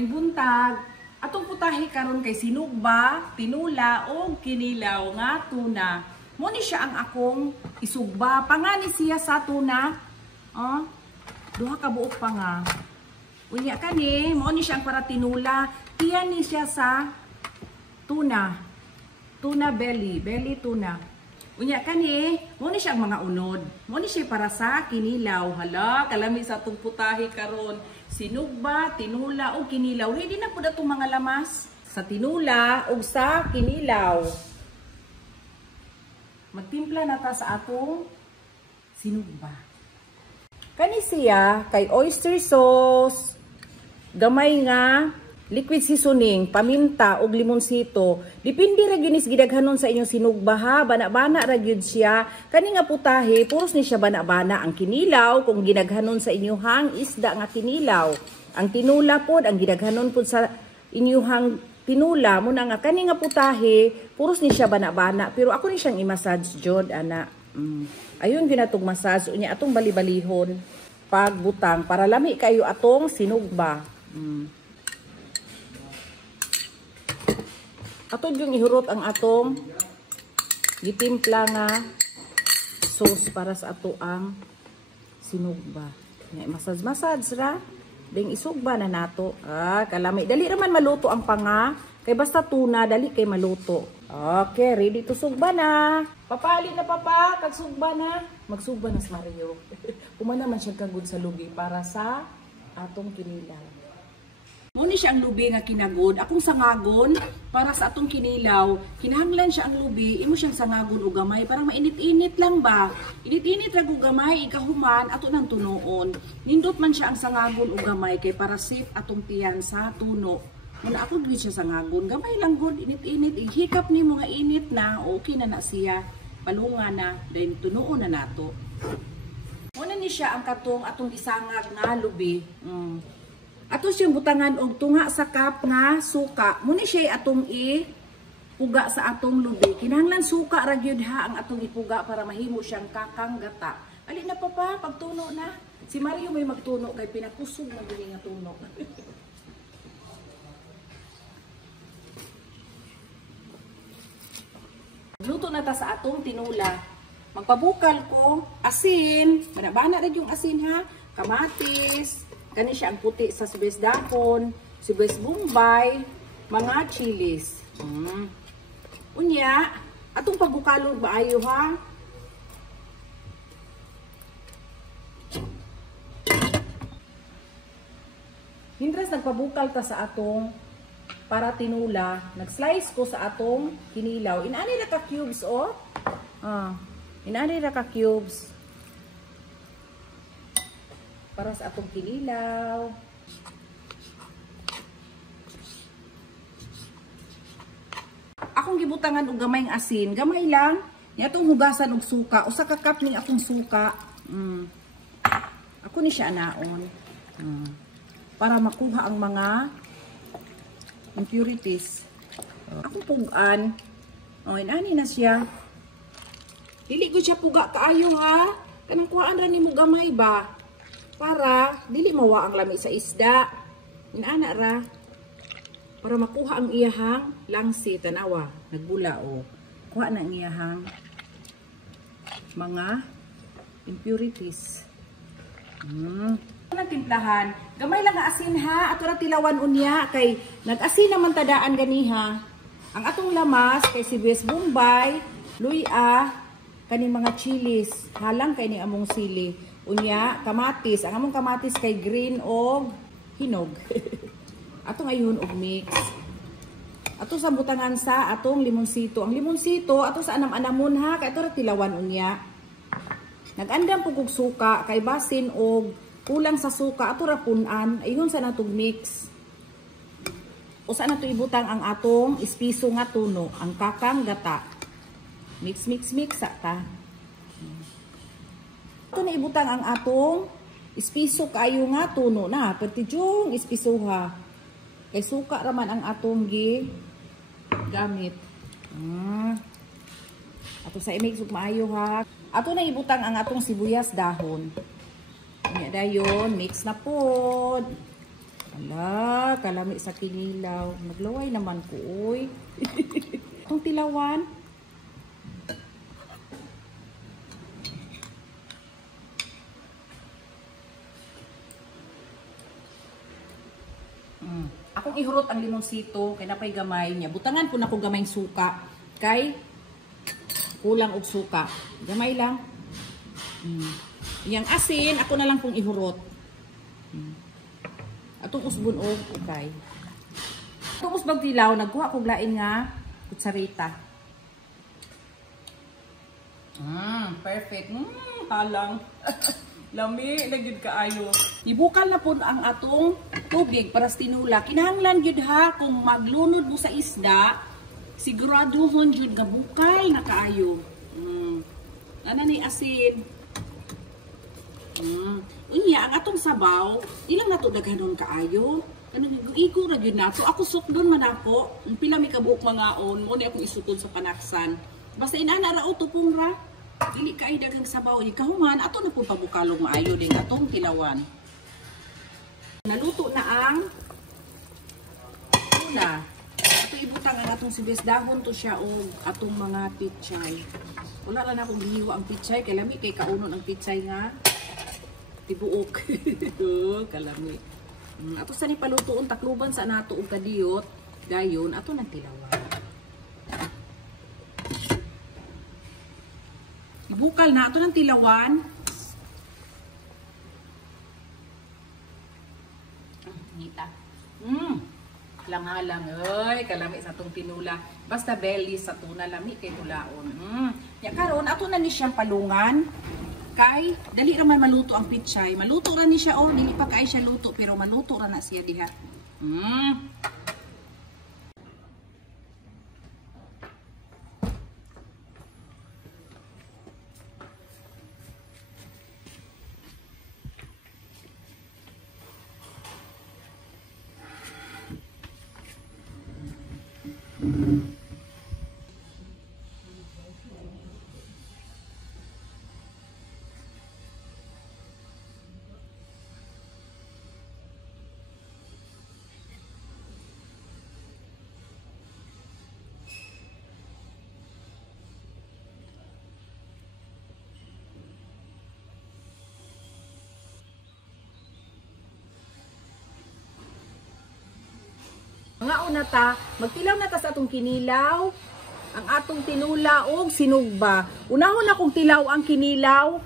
Maing buntag, atong putahe karon kay sinugba, tinula o kinilaw nga tuna. Mo ni siya ang akong isugba. Pangani siya sa tuna. Oh, duha ka buok pa nga. Unya kani, mo ni siya ang para tinula. Tiyan ni siya sa tuna. Tuna belly tuna. Unya kani, mo ni siya ang mga unod. Mo ni siya para sa kinilaw. Hala, kalami sa atong putahe karon. Sinugba, tinula o kinilaw. Ready na po na itong mga lamas. Sa tinula o sa kinilaw. Magtimpla na ta sa atong sinugba. Kani siya kay oyster sauce, gamay nga liquid seasoning, paminta ug limonsito. Dipindi ra gyud is gidaghanon sa inyong sinugba ha, bana-bana ra gyud siya. Kani nga putahe, puros ni siya bana-bana. Ang kinilaw kung ginaghanon sa inyong isda nga kinilaw. Ang tinula pod ang gidaghanon pod sa inyong tinula mo na nga kani nga putahe, puros ni siya bana-bana. Pero ako ni siyang i-massage jud ana. Ayun ginatog massage unya atong bali-balihon pagbutang para lami kayo atong sinugba. Ato yung ihurot ang atong gitimpla nga sauce para sa ato ang sinugba. Massage ra. Ding isugba na nato. Kalami. Dali raman maluto ang panga. Kay basta tuna, dali kay maluto. Okay, ready to sugba na. Papali na papa, kag sugba na. Magsugba na si Mario. Kumana man siya kagud sa lubi para sa atong kinilaw. Muni siya ang lubi nga kinagod. Akong sangagon para sa atong kinilaw. Kinahanglan siya ang lubi, imo siyang sangagon o gamay. Parang mainit-init lang ba? Init-init ra og gamay, ikahuman ato nang tunoon. Nindot man siya ang sangagon o gamay kay para safe atong tiyan sa tuno. Muna ako gid siya sangagon, gamay lang gud, init-init. Ihikap ni mga init na, okay na siya. Palunga na, then tunoon na nato. Muna ni siya ang atong isangag nga lubi. Ato siyang butangan og tunga sa cup nga suka. Muna siya atong ipuga sa atong lubi. Kinahanglan suka ra gyud ha ang atong ipuga para mahimo siyang kakang gata. Ali na papa, pagtuno na. Si Mario may magtuno kay pinakusog na gini nga tuno. Luto na ta sa atong tinula. Magpabukal ko asin, bana-bana ra yung asin ha. Kamatis, kani siya ang puti sa sibuyas dahon, sibuyas bombay, mga chilis. Unya, atong pabukalog maayo ha. Hindras nagpabukal ta sa atong para tinula, nag-slice ko sa atong kinilaw. Inani ra ka cubes oh. Inani ra ka cubes. Para sa atong kinilaw. Akong gibutangan og gamay ng asin, gamay lang. Ni atong hugasan og suka, usa ka cup ning akong suka. Ako ni siya anaon. Para makuha ang mga impurities. Akong pugan. Inani na siya. Dili ko siya puga kaayo ha. Kanang kuhaan ra nimo gamay ba? Para dili mawa ang lami sa isda. Inana ra. Para makuha ang iyahang langsi, tanawa, nagbula o. Kuha na ang iyahang mga impurities. Timplahan, gamay lang nga asin ha, ato ra tilawan unya kay nag-asin naman tadaan ganiha. Ang atong lamas kay sibuyas bombay, luya, kaning mga chilis, halang kay ni among sili. Unya, kamatis. Ang among kamatis kay green o hinog. Ato ngayon og mix. Ato sa butangan sa atong limonsito. Ang limonsito, ato sa anam-anamon ha. Kay ato ra tilawan unya. Nag-andam po kog suka. Kay basin og kulang sa suka. Ato ra punan. Ayun sa natog mix. O sa nato ibutang ang atong espiso nga tuno. Ang kakang gata. Mix, mix, mix sa ta. Ito na ibutang ang atong espiso kayo nga tuno na. Pati yung espisuha. Kay suka raman ang atong gamit. Ato sa imig maayo ha. Ato na ibutang ang atong sibuyas dahon. Kanya dayon, mix na pod. Ala, kalami sa kinilaw. Naglaway naman ko, uy. Itong tilawan. Akong ihurot ang limonsito kay napay gamay niya. Butangan po na ko gamay suka. Kay kulang og suka. Gamay lang. Yang asin, ako na lang pong ihurot. Atong usbon og okay. Atong usbag tilaw, nagkuha kog lain nga kutsarita. Perfect. Halang. Lami, nagyud kaayo. Ibukal na po ang atong tubig para sa tinula. Kinahanglan gyud ha, kung maglunod mo sa isda, siguraduhon gyud nga bukal na kaayo. Ana ni asin. Unya, ang atong sabaw, ilang nato daghanon kaayo. Igo ra gyud nato. Ako sukdon man ako. Pila mi kabuok mangaon, mo ni akong isukod sa panaksan. Basta inana ra o tupong ra. Dili kay daghang sabaw. Ikahuman, ato na po pabukalog maayo din atong tilawan. Naluto na ang tuna. Ato ibutang ang atong sibes dahon to siya og atong mga pichay. Wala lang akong gihiwa ang pichay kay lami kay kaunon ang pichay nga tibuok. Kalami. Ato sa ni palutuon takluban sa nato og kadiyot, dayon ato nang tilawan. Ibukal na ato ng tilawan. Ngita. Halang-halang. Ay, kalami sa itong tinula. Basta belly sa tuna, lami kay tulaon. Ya karon ato na ni siyang palungan. Kay, dali raman maluto ang pichay. Maluto ra ni siya, oh, dili pa kay siya luto, pero maluto ra na siya diha. Mga una ta, magtilaw na ta sa atong kinilaw, ang atong tinula og sinugba. Unahon akong tilaw ang kinilaw.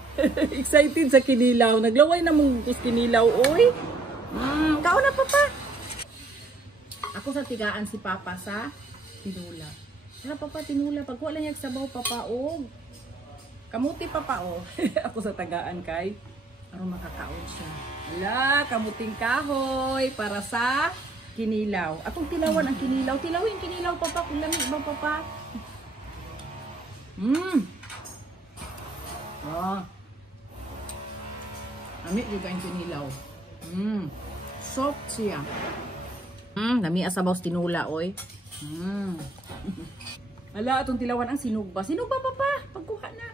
Excited sa kinilaw. Naglaway na mong kinilaw, oy. Kauna pa pa. Ako sa tigaan si Papa sa tinula. Wala Papa tinula, pagkuha lang yung sabaw Papa og kamuti Papa o. Ako sa tagaan kay aron makakaon siya. Ala, kamuting kahoy para sa kinilaw. Atong tilawan ang kinilaw. Tilawin kinilaw Papa, kung lami ba Papa? Amit juga ang kinilaw. Soft siya. Nami asabaw tinula oy. Ala, atong tilawan ang sinugba. Sinugba Papa, pagkuha na.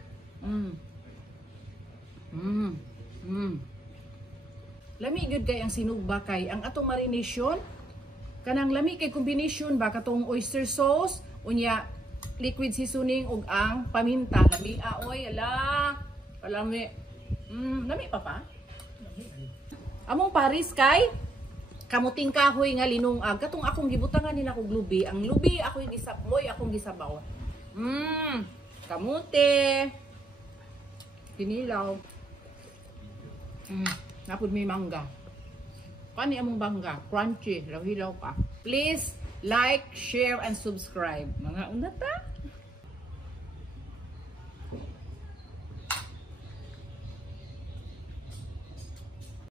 Lami gyud kay ang sinugba kay ang atong marination. Kanang lami kay combination ba katong oyster sauce, unya liquid seasoning ug ang paminta. Lami oy, ala. Lami. Lami Papa. Among Paris kay kamuting kahoy nga linungag. Katong akong gibutangan din ako lubi. Ang lubi ako gisaboy, akong gisabaw. Kamote. Kinilaw. Napud may mangga. Kani among bangga, crunchy, law-hilaw ka. Please like, share and subscribe. Mga unata.